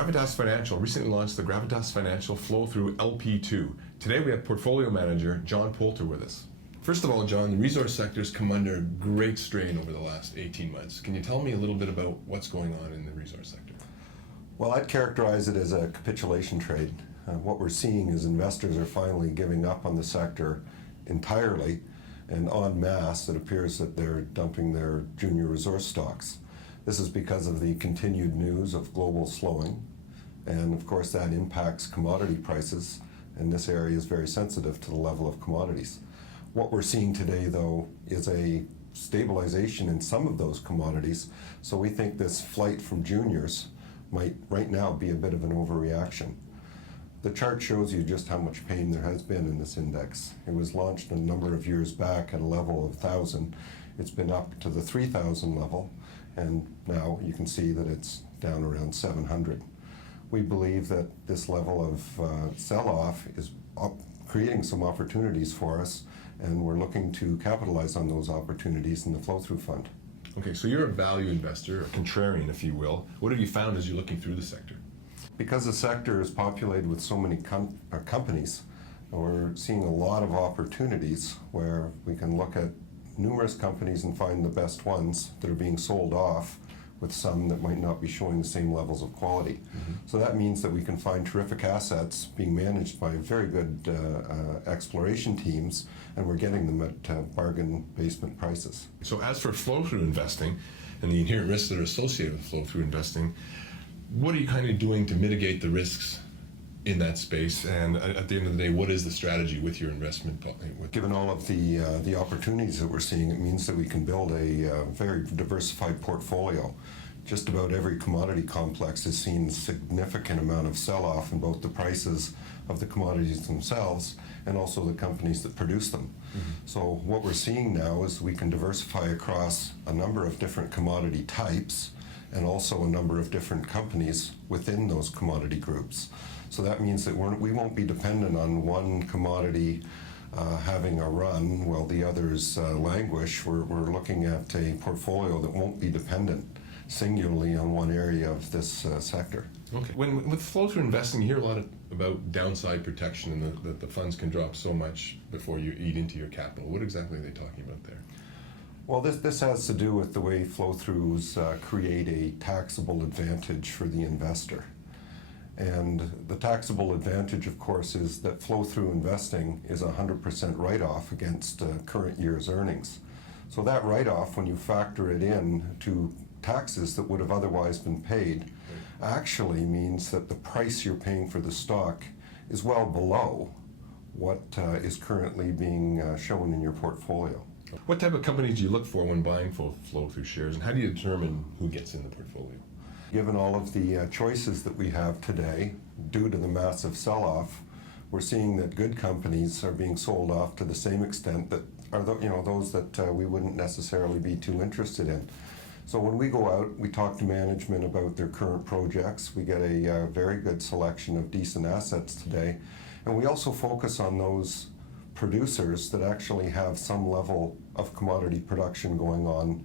Gravitas Financial recently launched the Gravitas Financial Flow-Through LP2. Today we have portfolio manager John Poulter with us. First of all, John, the resource sector's come under great strain over the last 18 months. Can you tell me a little bit about what's going on in the resource sector? Well, I'd characterize it as a capitulation trade. What we're seeing is investors are finally giving up on the sector entirely, and en masse it appears that they're dumping their junior resource stocks. This is because of the continued news of global slowing, and of course that impacts commodity prices, and this area is very sensitive to the level of commodities. What we're seeing today, though, is a stabilization in some of those commodities, so we think this flight from juniors might right now be a bit of an overreaction. The chart shows you just how much pain there has been in this index. It was launched a number of years back at a level of 1,000. It's been up to the 3,000 level, and now you can see that it's down around 700. We believe that this level of sell-off is creating some opportunities for us, and we're looking to capitalize on those opportunities in the flow-through fund. Okay, so you're a value investor, a contrarian, if you will. What have you found as you're looking through the sector? Because the sector is populated with so many companies, we're seeing a lot of opportunities where we can look at numerous companies and find the best ones that are being sold off, with some that might not be showing the same levels of quality. So that means that we can find terrific assets being managed by very good exploration teams, and we're getting them at bargain basement prices. So as for flow-through investing and the inherent risks that are associated with flow-through investing, what are you kind of doing to mitigate the risks in that space? And at the end of the day, what is the strategy with your investment? Given all of the opportunities that we're seeing, it means that we can build a very diversified portfolio. Just about every commodity complex has seen a significant amount of sell-off in both the prices of the commodities themselves and also the companies that produce them. So what we're seeing now is we can diversify across a number of different commodity types and also a number of different companies within those commodity groups. So that means that we won't be dependent on one commodity having a run while the others languish. We're looking at a portfolio that won't be dependent singularly on one area of this sector. Okay. With flow-through investing, you hear a lot about downside protection and that the funds can drop so much before you eat into your capital. What exactly are they talking about there? Well, this has to do with the way flow-throughs create a taxable advantage for the investor. And the taxable advantage, of course, is that flow-through investing is 100% write-off against current year's earnings. So that write-off, when you factor it in to taxes that would have otherwise been paid, actually means that the price you're paying for the stock is well below what is currently being shown in your portfolio. What type of companies do you look for when buying flow-through shares, and how do you determine who gets in the portfolio? Given all of the choices that we have today, due to the massive sell-off, we're seeing that good companies are being sold off to the same extent that are those that we wouldn't necessarily be too interested in. So when we go out, we talk to management about their current projects. We get a very good selection of decent assets today, and we also focus on those producers that actually have some level of commodity production going on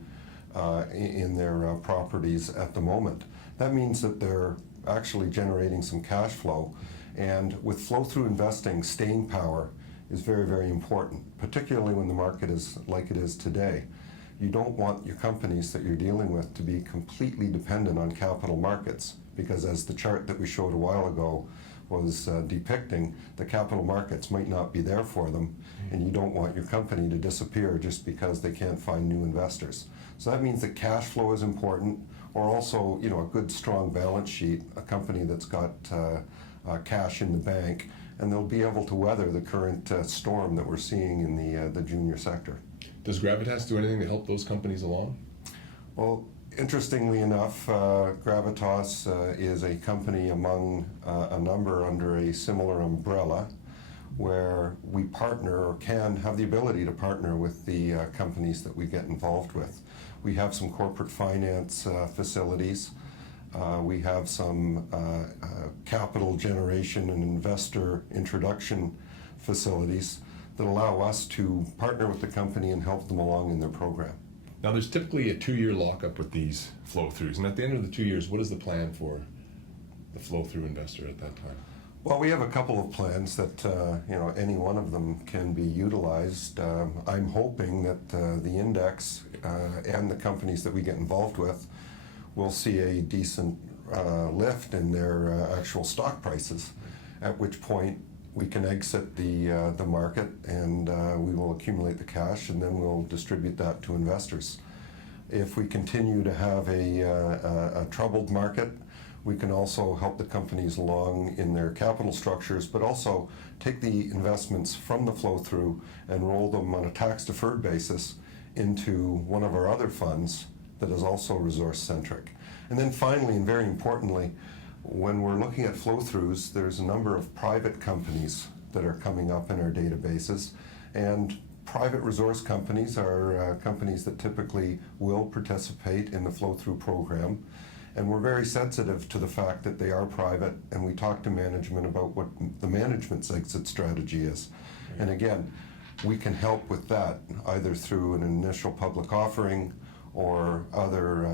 in their properties at the moment. That means that they're actually generating some cash flow, and with flow-through investing, staying power is very, very important, particularly when the market is like it is today. You don't want your companies that you're dealing with to be completely dependent on capital markets, because as the chart that we showed a while ago was depicting, the capital markets might not be there for them, and you don't want your company to disappear just because they can't find new investors. So that means that cash flow is important, or also a good strong balance sheet, a company that's got cash in the bank, and they'll be able to weather the current storm that we're seeing in the junior sector. Does Gravitas do anything to help those companies along? Well, interestingly enough, Gravitas is a company among a number under a similar umbrella where we partner or can have the ability to partner with the companies that we get involved with. We have some corporate finance facilities. We have some capital generation and investor introduction facilities that allow us to partner with the company and help them along in their program. Now, there's typically a 2-year lockup with these flow-throughs, and at the end of the 2 years, what is the plan for the flow-through investor at that time? Well, we have a couple of plans that, any one of them can be utilized. I'm hoping that the index and the companies that we get involved with will see a decent lift in their actual stock prices, at which point we can exit the market and we will accumulate the cash, and then we'll distribute that to investors. If we continue to have a troubled market, we can also help the companies along in their capital structures, but also take the investments from the flow-through and roll them on a tax-deferred basis into one of our other funds that is also resource-centric. And then finally, and very importantly, when we're looking at flow-throughs, there's a number of private companies that are coming up in our databases, and private resource companies are companies that typically will participate in the flow-through program. And we're very sensitive to the fact that they are private, and we talk to management about what the management's exit strategy is. And again, we can help with that either through an initial public offering or other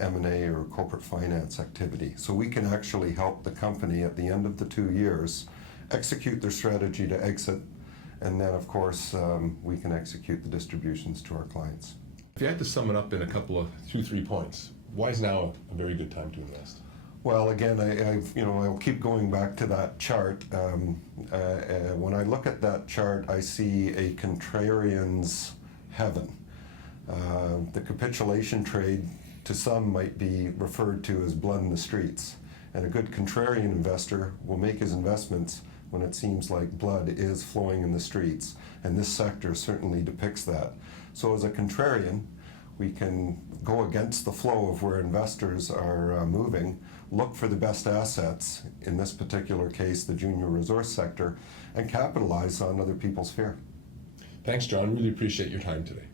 M&A or corporate finance activity. So we can actually help the company at the end of the 2 years execute their strategy to exit, and then of course we can execute the distributions to our clients. If you had to sum it up in a couple of 2-3 points, why is now a very good time to invest? Well, again, I'll keep going back to that chart. When I look at that chart, I see a contrarian's heaven. The capitulation trade to some might be referred to as blood in the streets. And a good contrarian investor will make his investments when it seems like blood is flowing in the streets. And this sector certainly depicts that. So as a contrarian, we can go against the flow of where investors are moving, look for the best assets, in this particular case, the junior resource sector, and capitalize on other people's fear. Thanks, John. Really appreciate your time today.